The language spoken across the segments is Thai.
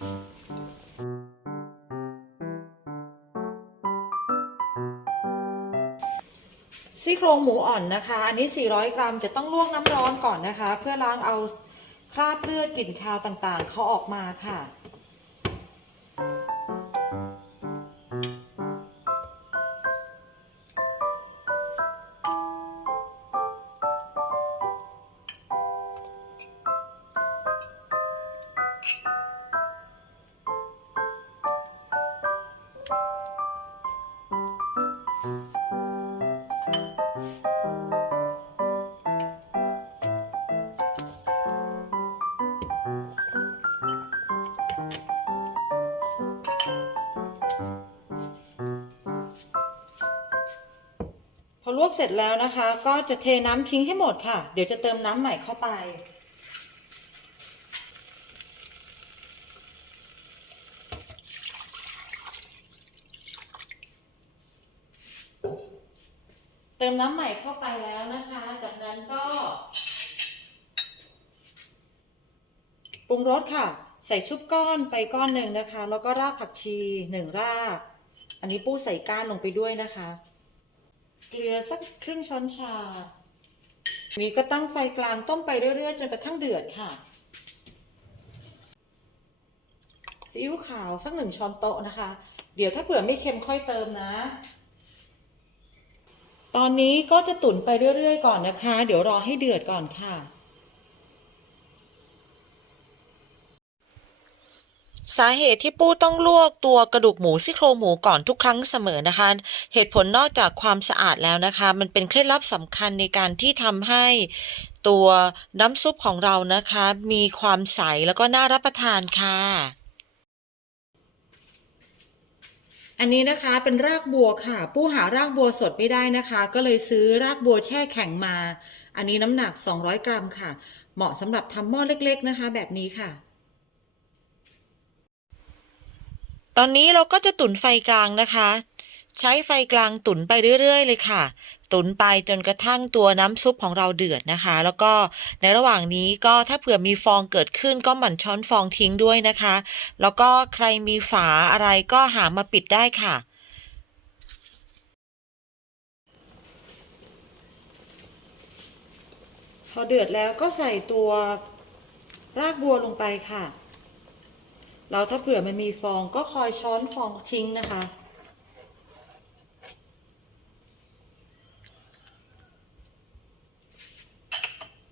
ซี่โครงหมูอ่อนนะคะ อันนี้ 400 กรัมจะต้องลวกน้ำร้อนก่อนนะคะ เพื่อล้างเอาคราบเลือดกลิ่นคาวต่างๆ เขาออกมาค่ะ อลวกเสร็จแล้วนะคะ ก็จะเทน้ำทิ้งให้หมดค่ะ เดี๋ยวจะเติมน้ำใหม่เข้าไป เติมน้ำใหม่เข้าไปแล้วนะคะ จากนั้นก็ปรุงรสค่ะ ใส่ซุปก้อนไปก้อนหนึ่งนะคะ แล้วก็รากผักชีหนึ่งราก อันนี้ปูใส่ก้านลงไปด้วยนะคะ เกลือสักครึ่งช้อนชานนี้ก็ตั้งไฟกลางต้มไปเรื่อยๆ จนกระทั่งเดือดค่ะซีอิ๊วขาวสักหนึ่งช้อนโต๊ะนะคะ เดี๋ยวถ้าเผื่อไม่เค็มค่อยเติมนะ ตอนนี้ก็จะตุ๋นไปเรื่อยๆ ก่อนนะคะ เดี๋ยวรอให้เดือดก่อนค่ะ สาเหตุที่ปู้ต้องลวกตัวกระดูกหมูซี่โครงหมูก่อนทุกครั้งเสมอนะคะ เหตุผลนอกจากความสะอาดแล้วนะคะ มันเป็นเคล็ดลับสำคัญในการที่ทำให้ตัวน้ำซุปของเรานะคะ มีความใสแล้วก็น่ารับประทานค่ะ อันนี้นะคะเป็นรากบัวค่ะ ปู้หารากบัวสดไม่ได้นะคะ ก็เลยซื้อรากบัวแช่แข็งมา อันนี้น้ำหนัก 200 กรัมค่ะ เหมาะสำหรับทำหม้อเล็ก ๆ นะคะ แบบนี้ค่ะ ตอนนี้เราก็จะตุ๋นไฟกลางนะคะ ใช้ไฟกลางตุ๋นไปเรื่อย ๆ เลยค่ะ ตุ๋นไปจนกระทั่งตัวน้ำซุปของเราเดือดนะคะ แล้วก็ในระหว่างนี้ก็ถ้าเผื่อมีฟองเกิดขึ้นก็หมั่นช้อนฟองทิ้งด้วยนะคะ แล้วก็ใครมีฝาอะไรก็หามาปิดได้ค่ะพอเดือดแล้วก็ใส่ตัวรากบัวลงไปค่ะ เราถ้าเผื่อมันมีฟองก็คอยช้อนฟองทิ้งนะคะ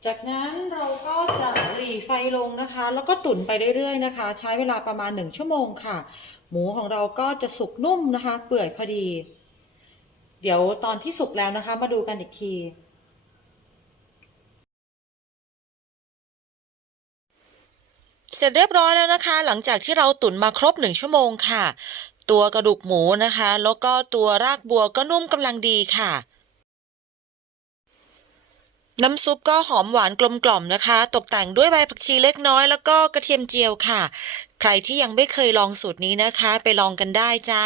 จากนั้นเราก็จะหลีไฟลงนะคะ แล้วก็ตุ๋นไปเรื่อยๆนะคะ ใช้เวลาประมาณหนึ่งชั่วโมงค่ะ หมูของเราก็จะสุกนุ่มนะคะ เปื่อยพอดี เดี๋ยวตอนที่สุกแล้วนะคะ มาดูกันอีกที เสร็จเรียบร้อยแล้วนะคะ หลังจากที่เราตุ๋นมาครบหนึ่งชั่วโมงค่ะ ตัวกระดูกหมูนะคะ แล้วก็ตัวรากบัวก็นุ่มกำลังดีค่ะ น้ำซุปก็หอมหวานกลมกล่อมนะคะ ตกแต่งด้วยใบผักชีเล็กน้อย แล้วก็กระเทียมเจียวค่ะ ใครที่ยังไม่เคยลองสูตรนี้นะคะ ไปลองกันได้จ้า